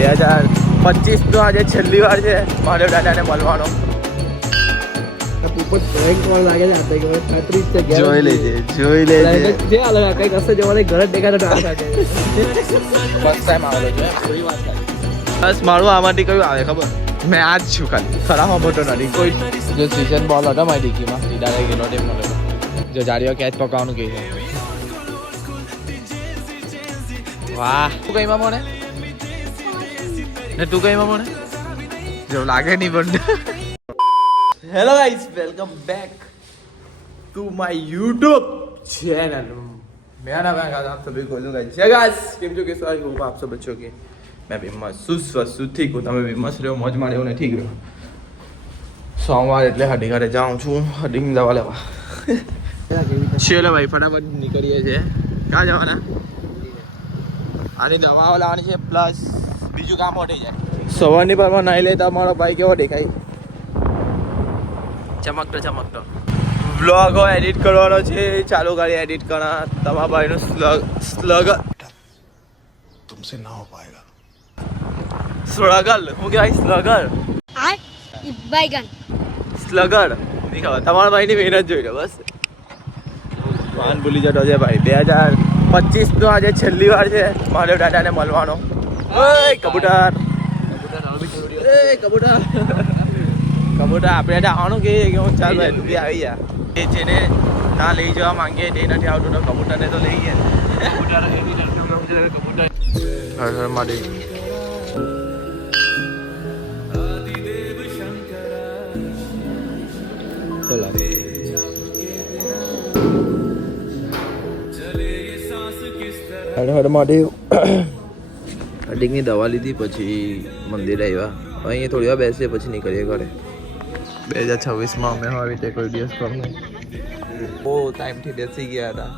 2025 નો આજે છેલ્લી વાર છે મહાદેવ દાદાને મળવાનો. જોઈ લેજે જે અલગ કઈક હશે જવાને ઘર જ દેખાતો ફર્સ્ટ ટાઈમ આવેલો છે. બસ મારું આમાંથી કયું આવે ખબર, મેં આ જ છું ખાલી ખરામાં મોટો નથી કોઈ. જો સીઝન બોલ હતો મારી ડીકીમાં સીધા ગેલો ટેમ મળેલો. જો જાડીઓ કેચ પકવાનું કહે છે. વાહ તું કઈમાં મને ને તું કઈમાં મને જો લાગે નહીં પણ. Hello guys, welcome back to my YouTube channel. मेरा नाम है आप सभी को गाइस. કેમ છો, કેસો आज होगा आप सब बच्चों के. मैं भी मस्त ठीक हूँ. તમે બી મસ્ત રહ્યો, મોજ માર્યો ને ઠીક રહ્યો. સોમવાર એટલે હડી ઘરે જાઉં છું, હડીની દવા લેવા. ચલો ભાઈ ફટાફટ નીકળીએ છીએ. ક્યાં જવાના? આની દવાઓ લાવવાની છે પ્લસ બીજું કામ થઈ જાય. સવારની પરમાં નાહી લે તો અમારો ભાઈ કેવો દેખાય, ચમકતો. વ્લોગો એડિટ કરવાનો છે, ચાલુ કરી એડિટ કરા. તમારા ભાઈનું સ્લગલ તુમસે ના હો પાએગા. સ્લગલ હું કહેવાય? સ્લગલ સ્લગર નહીં ખબર. તમારા ભાઈની મહેનત જોઈ લો બસ. વાન ભૂલી જતો છે ભાઈ. 2025 નો આજે છેલ્લી વાર છે મહાદેવ દાદાને મળવાનો. કબૂતર આપણે આવવાનું કે હું ચાલ ભાઈ તું બી આવી જા. એ જેને ના લઈ જવા માંગે તે નથી આવતું તો કબૂતરને તો લઈ ગયા. માટે હર મહાદેવ. હડીકની દવા લીધી પછી મંદિર આવ્યા. અહીંયા થોડી વાર બેસીએ પછી નીકળીએ ઘરે. 2026માં અમે આવી રીતે કોઈ દિવસ કરવું બહુ ટાઈમથી બેસી ગયા હતા.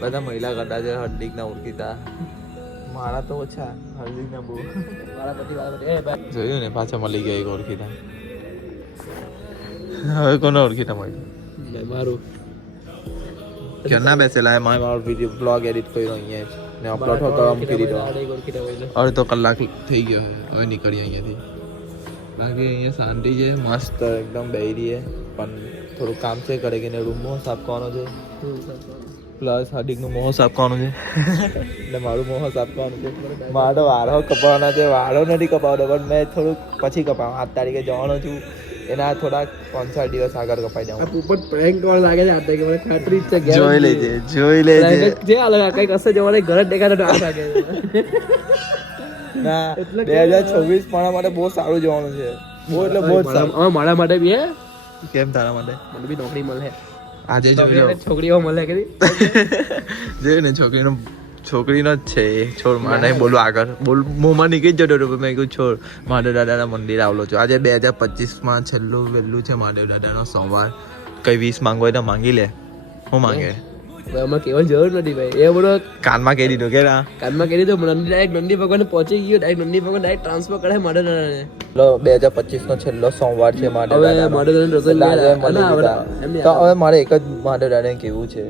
બધા મહિલા કરતા છે હર્દિકના ઓળખીતા. મારા તો ઓછા, હર્દિકના બહુ. જોયું ને પાછા મળી ગયા એક ઓળખીતા. હવે કોને ઓળખીતા મળી? મારું ક્યારના બેસેલા મારો વિડીયો બ્લોગ એડિટ કર્યો અહીંયા જ ને અપલોડ કરવા મૂકી દીધો. અડધો કલાક થઈ ગયો હવે નીકળીએ અહીંયાથી. બાકી અહીંયા શાંતિ છે, મસ્ત એકદમ બેહી રહીએ. પણ થોડું કામ છે કરે કે રૂમ સાફ કરવાનો છે, પ્લસ હાર્દિકનું મોં સાફ કરવાનું છે એટલે મારું મોં સાફ કરવાનું છે. મારો વાળો કપાવવાના છે. વાળો નથી કપાવતો પણ મેં થોડુંક પછી કપાવું. 8 તારીખે જવાનો છું, એના થોડાક 5-4 દિવસ આગળ કપાઈ જાઉં. પ્રેન્ક કોલ લાગે છે 8 તારીખે, મને ખાતરી છે. જોઈ લેજે જે અલગ કઈક હશે જવાને ઘર જ દેખાતો આ લાગે ના. 2026 મારા માટે બહુ સારું જવાનું છે. બહુ એટલે બહુ સારું. મારા માટે બી હે. કેમ તારા માટે? મને બી નોકરી મળે આજે. છોકરીઓ મળે કે જોયું ને છોકરીનો જ છે. છોડ માં નહીં બોલું આગળ બોલ, મોંમાં નીકળી જતો હતો. મેં કીધું છોડ. મહાદેવ દાદાના મંદિર આવેલો છું આજે. 2025માં છેલ્લું વહેલું છે મહાદેવ દાદાનો સોમવાર. કઈ 20 માંગો હોય તો માંગી લે. હું માંગે આમાં કેવાની જરૂર નથી ભાઈ. એ બધો કાનમાં કહી દીધો કે કાનમાં કહી દીધો. ડાયરેક્ટ નંદી ભગવાન પહોંચી ગયો. ડાયરેક્ટ નંદી ભગવાન ડાયરેક્ટ ટ્રાન્સફર કરે મહાદેવ દાદાને. 2025 નો છેલ્લો સોમવાર છે મહાદેવ દાદા. તો હવે મારે એક જ મહાદેવ દાદાને કહેવું છે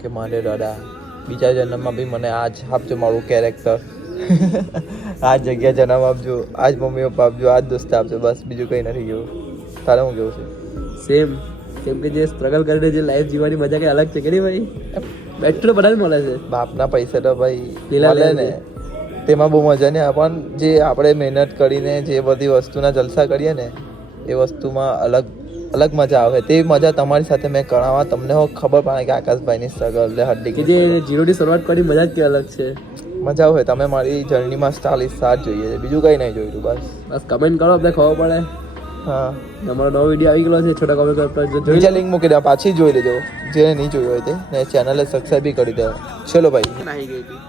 કે મહાદેવ દાદા બીજા જન્મમાં બી મને આજ આપજો મારું કેરેક્ટર. આ જગ્યા જન્મ આપજો, આજ મમ્મી પપ્પા આપજો, આજ દોસ્ત આપજો. બસ બીજું કંઈ નથી કેવું. તારે શું કેવું છે? સેમ. કેમ કે જે સ્ટ્રગલ કરીને જે લાઈફ જીવવાની મજા કઈ અલગ છે કે નહીં ભાઈ. બેઠો બધા મળે છે. બાપના પૈસા તો ભાઈ મળે ને, તેમાં બહુ મજા નહીં. પણ જે આપણે મહેનત કરીને જે બધી વસ્તુના જલસા કરીએ ને એ વસ્તુમાં અલગ મજા આવે. તે મજા તમારી સાથે મેં કરાવવા. તમને ખબર પડે કે આકાશભાઈની સ્ટ્રગલ હર્દિક જે 0 થી શરૂઆત કરી મજા જ કે અલગ છે. મજા આવે. તમે મારી જર્નીમાં સ્ટાઇલિશ સાથ જોઈએ છે, બીજું કંઈ નહીં જોયું. બસ કમેન્ટ કરો, આપણે ખબર પડે. હા, તમારો નવો વિડીયો આવી ગયો છે. છોટા કમેન્ટ નીચે લિંક મૂકી દે, પાછી જોઈ લેજો જેને નહીં જોયું હોય તે. ને ચેનલને સબસ્ક્રાઈબ બી કરી દેવો. ચલો ભાઈ. નાહી ગઈ હતી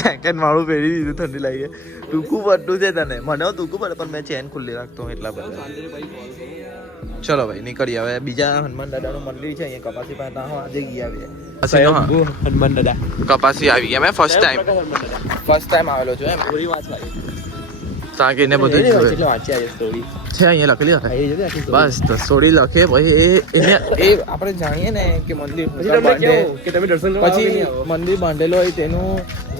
જેકેટ મારું પહેરી દીધું. ઠંડી લાગી. ટૂંકું પડતું છે તને. મને ટૂંકું પડે પણ મેં ચેન ખુલ્લી રાખતો એટલા બધા. ચલો ભાઈ નીકળીએ હવે. બીજા હનુમાન દાદાનું મંદિર છે અહીંયા કપાસી પાસે. આજે ગયા હનુમાન દાદા કપાસી આવી ગયા. મેં ફર્સ્ટ ટાઈમ આવેલો છું. એમ ત્યાં કહીને બધું છે અહીંયા લખેલી હતા બસ તો સ્ટોરી લખે પછી એ આપણે જાણીએ ને કે મંદિર પછી મંદિર બાંધેલું હોય તેનું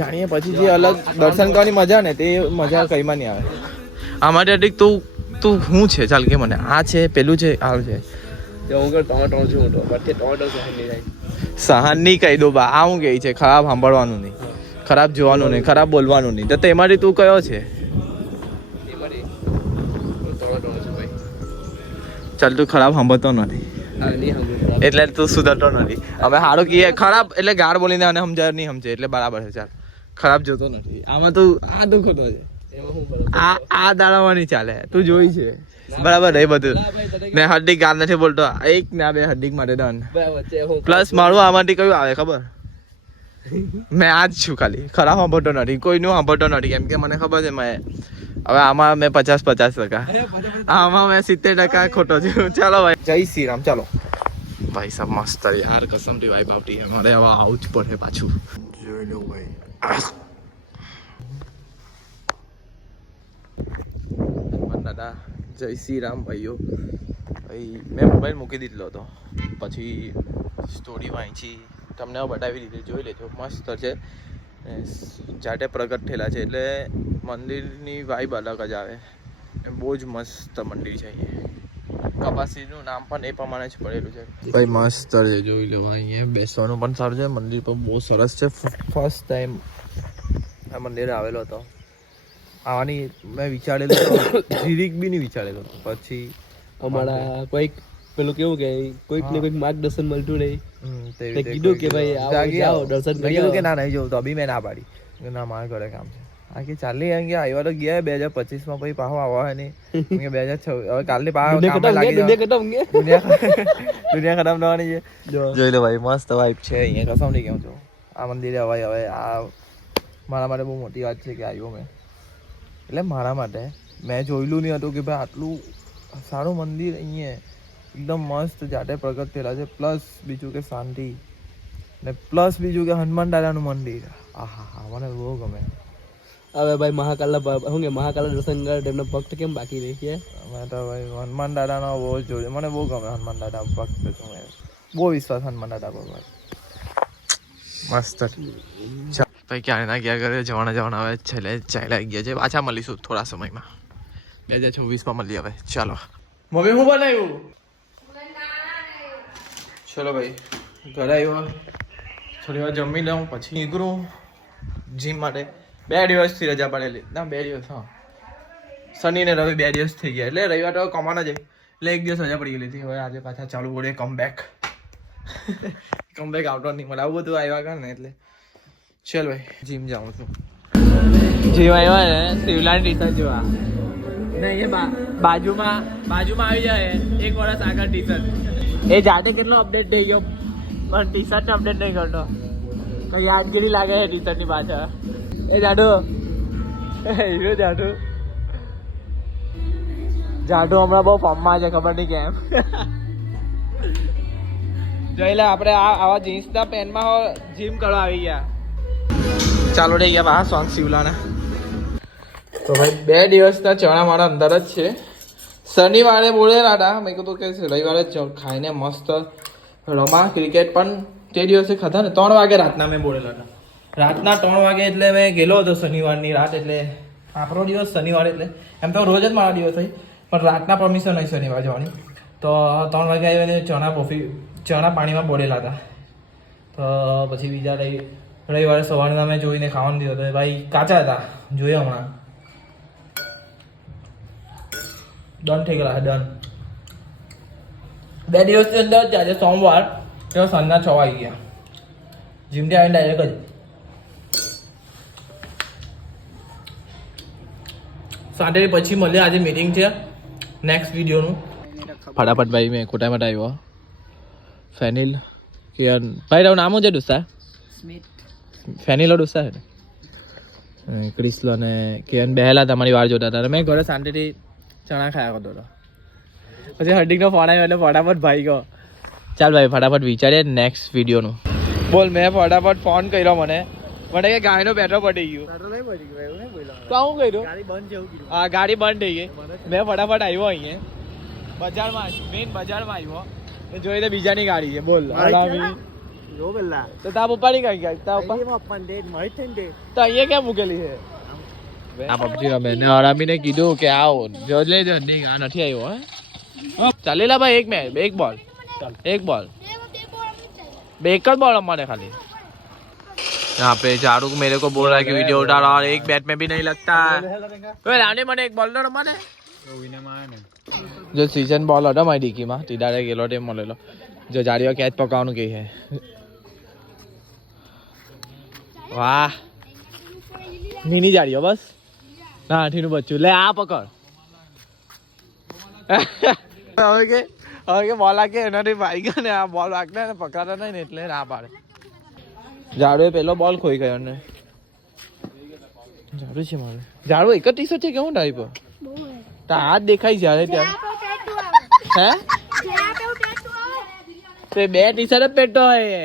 જાણીએ પછી જે અલગ દર્શન કરવાની મજા ને તે મજા કઈમાં નહીં આવે. અમારે તું શું છે ચાલ કે મને આ છે પેલું છે આ છે સહન નહીં કહી દો બા આ હું કહી છે ખરાબ સાંભળવાનું નહીં ખરાબ જોવાનું નહીં ખરાબ બોલવાનું નહીં તો તેમાંથી તું કયો છે ચાલ તું ખરાબ સાંભળતો નથી એટલે તું સુધરતો નથી અમે સારું કહીએ ખરાબ એટલે ગાળ બોલીને અને સમજાય નહીં સમજે એટલે બરાબર છે ચાલ ખરાબ જોતો નથી આમાં તું આ તું ખોટો છે આ દાડામાં નહીં ચાલે તું જોઈ છે બરાબર એ બધું ને હર્દિક ગાળ નથી બોલતો એક ના બે હર્દિક માટે ડન પ્લસ મારું આમાંથી કયું આવે ખબર મેં આ જ છું ખાલી ખરાબ સાંભળતો નથી કોઈનું સાંભળતો નથી કેમ કે મને ખબર છે મેં હવે આમાં મેં 50% આમાં મેં 70% ખોટો છું ચાલો ભાઈ જય શ્રી રામ ચાલો ભાઈ સાહેબ મસ્ત યાર કસમથી વાઈબ આવતી અમારે હવે આવું જ પડે પાછું જોઈ લો ભાઈ દાદા જય શ્રી રામ ભાઈઓ ભાઈ મેં મોબાઈલ મૂકી દીધેલો હતો પછી સ્ટોરી વાંચી તમને બતાવી દીધી જોઈ લેજો મસ્ત છે જાતે પ્રગટ થયેલા છે એટલે મંદિરની વાઈબ અલગ જ આવે બહુ જ મસ્ત મંદિર છે અહીંયા કપાસીનું નામ પણ એ પ્રમાણે જ પડેલું છે ભાઈ મસ્ત છે જોઈ લેવા અહીંયા બેસવાનું પણ સારું છે મંદિર પણ બહુ સરસ છે ફર્સ્ટ ટાઈમ આ મંદિર આવેલો હતો આવવાની મેં વિચારેલું જીરીક બી નહીં વિચારેલો પછી અમારા કોઈક પેલું કેવું કે કોઈક ને કોઈક માર્ગદર્શન મળતું નહીં કીધું કે ભાઈ આવો દર્શન કરી કે ના નહીં જોઉં તો બી મેં ના પાડી ના મારા ઘરે કામ છે આ કે ચાલી અહીંયા આવ્યા તો ગયા 2025 પછી પાછો આવવા નહીં 2026 હવે કાલની દુનિયા ખતમ થવાની છે જોઈ લો ભાઈ મસ્ત વાઈબ છે અહીંયા કસમ નહીં કેવું છું આ મંદિરે હવે આ મારા માટે બહુ મોટી વાત છે કે આવ્યો મેં એટલે મારા માટે મેં જોયેલું નહીં હતું કે ભાઈ આટલું સારું મંદિર અહીંયા એકદમ મસ્ત જાતે પ્રગટ થયેલા છે પ્લસ બીજું કે શાંતિ ને પ્લસ બીજું કે હનુમાન દાદાનું મંદિર આહા મને બહુ ગમે હવે ભાઈ મહાકાલના દર્શન કરે તેમનો ભક્ત કેમ બાકી રહી છે મેં તો ભાઈ હનુમાન દાદાનો બહુ જોયું મને બહુ ગમે હનુમાન દાદા ભક્ત છું મેં બહુ વિશ્વાસ હનુમાન દાદા પર ભાઈ મસ્ત ભાઈ ક્યારે ના ક્યાં કરે જવાના હવે છેલ્લે ચાલ્યા ગયા છે પાછા મળીશું થોડા સમયમાં 2024 મળીએ હવે ચાલો મમ્મી શું બનાવ્યું ચલો ભાઈ ઘરે આવ્યો થોડી વાર જમી લઉં પછી નીકળું જીમ માટે 2 દિવસથી રજા પડેલી ના 2 દિવસ હા શનિ ને રવિ 2 દિવસ થઈ ગયા એટલે રવિવાર તો કમાના જ એટલે 1 દિવસ રજા પડી ગયેલી હતી હવે આજે પાછા ચાલુ પડે કમબેક આવતો નહીં મળે આવું બધું આવ્યા કર ને એટલે ચાલ ભાઈ જીમ જાઉં છું જીમ આવ્યા ને શિવલાની ટી-શર્ટ જોવા ને એ બાજુમાં આવી જાય 1 વર્ષ આગળ ટી-શર્ટ એ જાતે કેટલો અપડેટ થઈ ગયો પણ ટી-શર્ટ અપડેટ નહીં કરતો તો યાદગીરી લાગે છે ટી-શર્ટની પાછળ એ જાડો હમણાં બહુ ફોર્મમાં છે ખબર નહીં કેમ જોઈ લે આપણે આવા જીન્સના પેન્ટમાં જીમ કરવા આવી ગયા ચાલો રહી ગયા બહાર સોંગ શિવલાના તો ભાઈ 2 દિવસના ચણા મારા અંદર જ છે શનિવારે બોલેલા હતા મેં કીધું કે રવિવારે ખાઈને મસ્ત રમા ક્રિકેટ પણ તે દિવસે ખાધા ને 3 વાગે રાતના મેં બોલેલા હતા રાતના 3 વાગે એટલે મેં ગયેલો હતો શનિવારની રાત એટલે આપણો દિવસ શનિવાર એટલે એમ તો રોજ જ મારા દિવસ હોય પણ રાતના પરમિશન નહીં શનિવાર જવાની તો 3 વાગે આવીને ચણા પાણીમાં બોલેલા હતા તો પછી બીજા રવિવારે સવારના મેં જોઈને ખાવાનું દીધો હતો ભાઈ કાચા હતા જોયા હમણાં ડન થઈ ગયેલા ડન 2 દિવસની અંદર જ આજે સોમવાર તો સાંજના 6 વાગી ગયા જીમથી આવીને ડાયરેક્ટ જ સાંજે પછી મળીએ આજે મીટિંગ છે નેક્સ્ટ વિડીયોનું ફટાફટ ભાઈ મેં ખોટા માટે આવ્યો ફેનિલ કિયન ભાઈ તારું નામ શું છે દોસ્તા ફેનિલો દોસ્તા છે ને ક્રિસ્લો ને કિયન બેહેલા તમારી વાર જોતા હતા મેં ઘરે શાંતિથી ચણા ખાયા કરતો હતો પછી હાર્દિકનો ફોન આવ્યો એટલે ફટાફટ ભાઈ ગયો ચાલ ભાઈ ફટાફટ વિચારીએ નેક્સ્ટ વિડીયોનું બોલ મેં ફટાફટ ફોન કર્યો મને મને કે ગાડીનો પેટ્રોલ પડી ગયું પેટ્રોલ નહીં પડી ગયું એવું નહીં બોલ્યા તો હું કર્યું ગાડી બંધ જેવું કીધું હા ગાડી બંધ થઈ ગઈ મેં ફટાફટ આવ્યો અહીંયા બજારમાં મેઇન બજારમાં આવ્યો તો જોઈ તો બીજાની ગાડી છે બોલ હરામી જો પેલા તો તારા પપ્પાની કઈ ગાડી તારા પપ્પા એમાં પણ ડેટ મળી છે ને તે તો અહીંયા ક્યાં મૂકેલી છે આ પબજી રમે ને હરામીને કીધું કે આવો જો લેજો નહીં આ નથી આવ્યો હે ચાલેલા ભાઈ એક બોલ एक बॉल एक बॉल हमारे खाली यहाँ पे चारू मेरे को बोल रहा है कि वीडियो उठा रहा और एक बैट में भी नहीं लगता है लाने मैंने एक बॉल रमाने जो सीजन बॉल होता मैं डीकी में टीडारे गेलो टे मलेलो जो जाड़ियो कैच पकावनु की है वाह मिनी जाड़ियो बस ना ठीनु बच्चू ले आ पकड़ ओके હવે બોલ આકે એનાથી ભાઈ ગયા ને આ બોલ વાગતા ને પકડાતા નહીં ને એટલે ના પાડે ઝાડુએ પેલો બોલ ખોઈ ગયો ને ઝાડુ છે મારે ઝાડુ એક જ ટી-શર્ટ છે કેવું ટાઈપ તો હાથ દેખાય જ્યારે ત્યારે હે તો બે ટી-શર્ટ જ પહેરતો હોય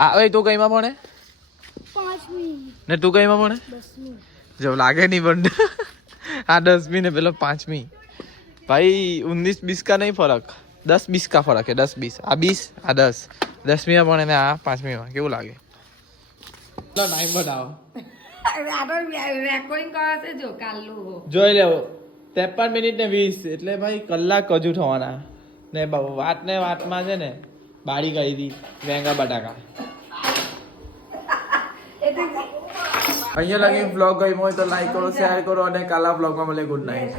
આ તું કઈમાં ભણે ને તું કઈમાં ભણે જો લાગે નહીં પણ આ 10મી ને પેલો 5મી भाई 19-20 का नहीं फर्क 10-20 का फर्क है 10-20 आ 20 आ 10 10મી में पढ़े ने आ 5મી में केवू लागे टाइम बताओ રેકોર્ડિંગ કરે છે જો કાલનું જોઈ લેવો 53 મિનિટ ને 20 એટલે ભાઈ કલાક હજુ થવાના ને વાતમાં છે ને બાળી ગઈ હતી વેંગા બટાકા અહીંયા લગી વ્લોગ ગમ્યો હોય તો લાઈક કરો શેર કરો અને કાલા વ્લોગમાં મળે ગુડ નાઇટ